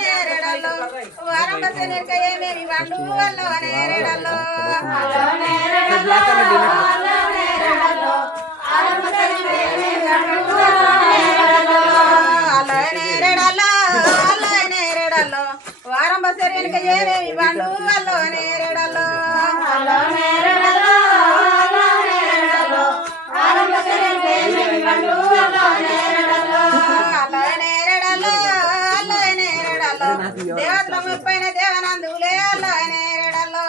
నేరడలో వారంబసెనక ఏమేమి వండు వల్లో నేరడలో నేరడలో వారంబసెనక ఏమేమి వండు వల్లో నేరడలో దేవతల ముప్పైన దేవనందులే అల్లో నేరడలో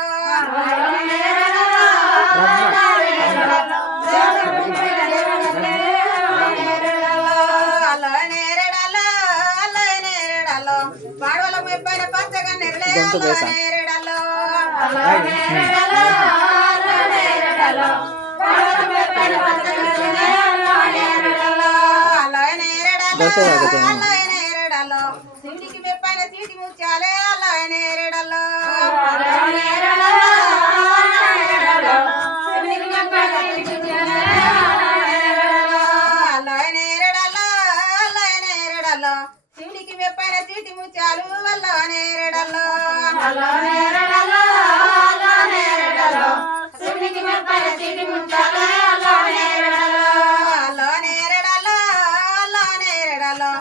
నేరడలో పాడవల ముప్పైన పచ్చగా నెరలే నేరడలో నేరడలో సిండికి మెప్పైన చీటి ముచ్చాలే అల్లో నేరడలో నేరడలో శివుడికి మెప్పైన చీటి ముచ్చాలు వల్ల నేరడలో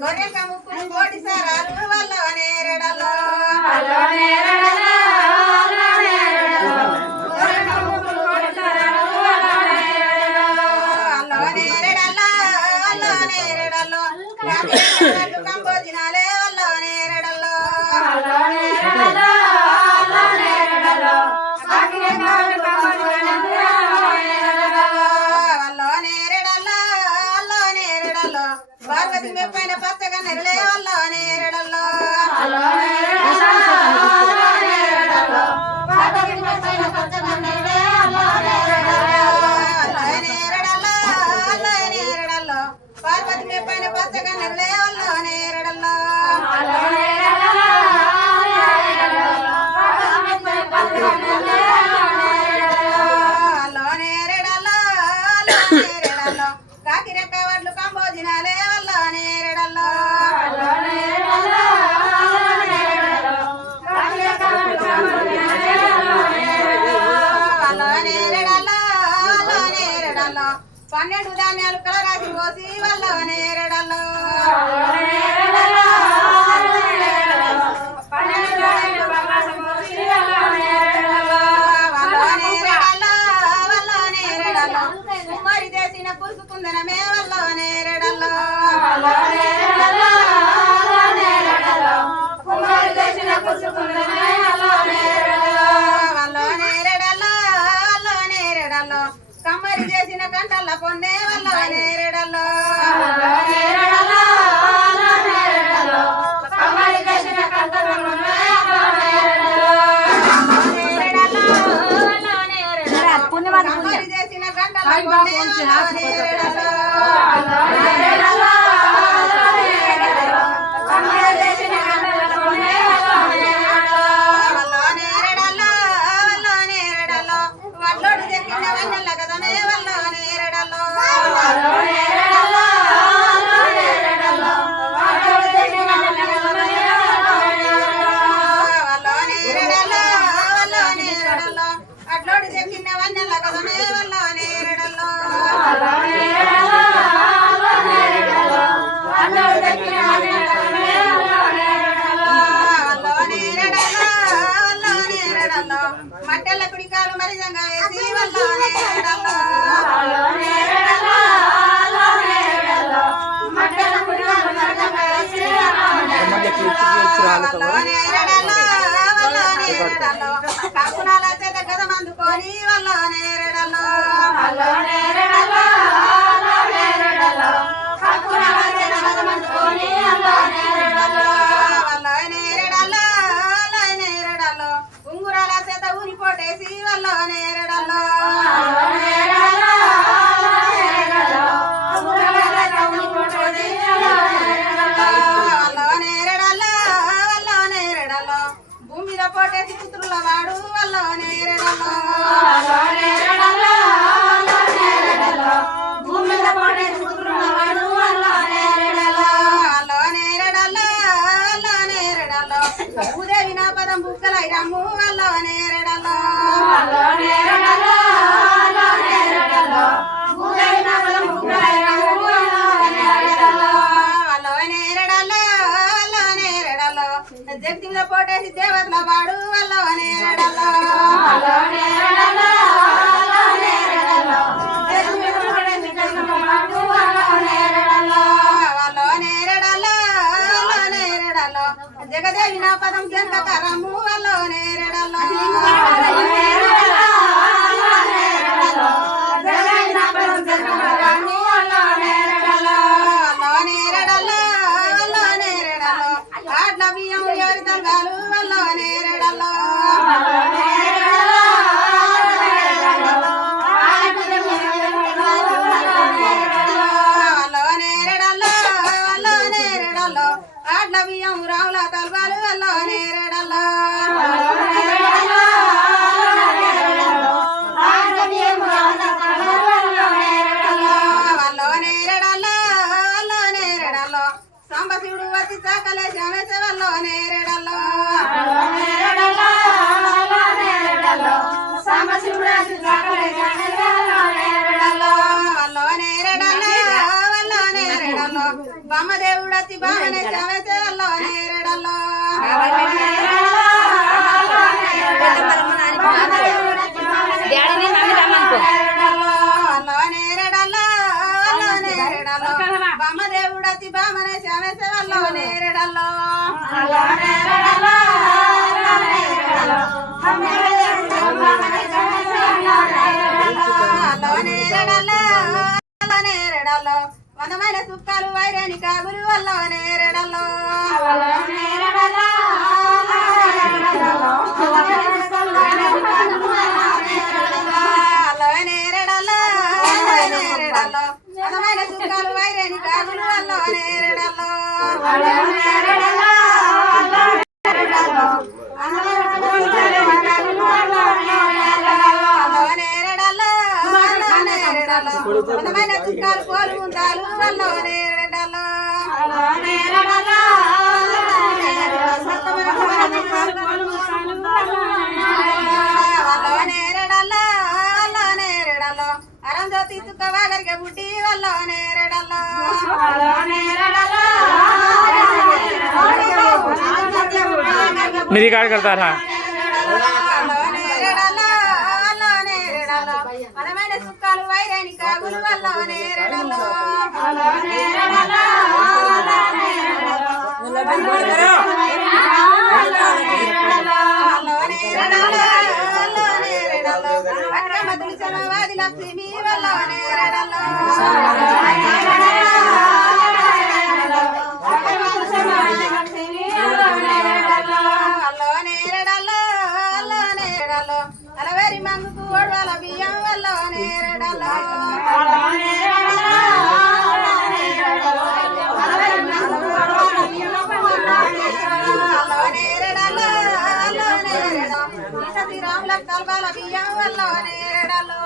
గొర్రెక ముక్కులు కోటి సారాలు వల్ల నేరడలో నేరడలో కంపోజినాలే వల్ల నేరడలో నేరడలో పార్వతి మెప్పైన పచ్చగా నెరలే వల్ల నేరడలో నేరడలో పార్వతి మెప్పైన పచ్చగా నెరలే వల్ల నేరడలో నేరడలో కాకిరెక్క వడ్లు కంబోజినాలే వల్ల నేరడలో నేరడలో 12 ధాన్యాలు కలరాసి పోసి వల్ల నేరడలో కుమారి చేసిన పురుసుకుందనమే వల్ల నేరడలో నేరడలో కమ్మరి చేసిన కంటల్ల పొన్నే వల్ల నేరడలో కమ్మరి చేసిన కంటల్ల పొన్నే వల్ల నేరడలో వడ్లోడు చెక్కిన వన్నెల కదనే వల్ల నేరడలో అట్లోడు చెక్కిన వన్నెల కదనే వల్ల నేరడలో మట్టెల కుడికాలు మరిజంగా వేసి వల్ల నేరడలో కాకునాల చేత గదం అందుకొని వల్ల నేరడలో నేరడలో ఉంగురాల చేత ఊరిపోటేసి వల్ల నేరడలో నేరడలో భూమి మీద పోటేసి పుత్రుల వాడు వల్ల నేరడలో నేరడలో భూదేవి నా పదం బుక్కలై రమ్ము వల్లో నేరడలో జగతిలో పోటేసి దేవతల వాడు వల్లో నేరడలో జగదేవి నా పదం జంతకరము వల్లో నేరడలో ఆడ్ల బియ్యం ఎవరి తలగాలు వల్లో నేరడలో ఆడ్ల బియ్యం రావుల తలగాలు వల్లో నేరడలో సాంబశివుడు వచ్చి చాకలే శ్యామేశ వల్లో నేరడలో బామదేవుడు వచ్చి బామనే శ్యామేశ వల్లో నేరడలో బామదేవుడు అతి బామనే శ్యామేశ వల్లో నేరడలో నేరడలో వందమైన సుఖాలు వైరేని కాగులు వల్ల నేరడలో నేరడలో నేరడలో వందమైన సుఖాలు వైరేని కాగులు వల్ల నేరడలో వందమైన సుఖాలు పోలు ఉండాలు వల్ల నేరడలో నేరడలో అరంజ్యోతి తుక్కవాగరిక బుడ్డి వల్ల నేరడలో मेरी कार्ड करता था మనమైన సుఖాలు వైరేని కాగులు వల్ల నేరడలో వాది లక్ష్మి వల్ల నేరడలో అలవేరి మంగుకు ఓడవాల బియ్యం వల్ల నేరడలో రాముల తలబాల బియ్యం వల్ల నేరడలో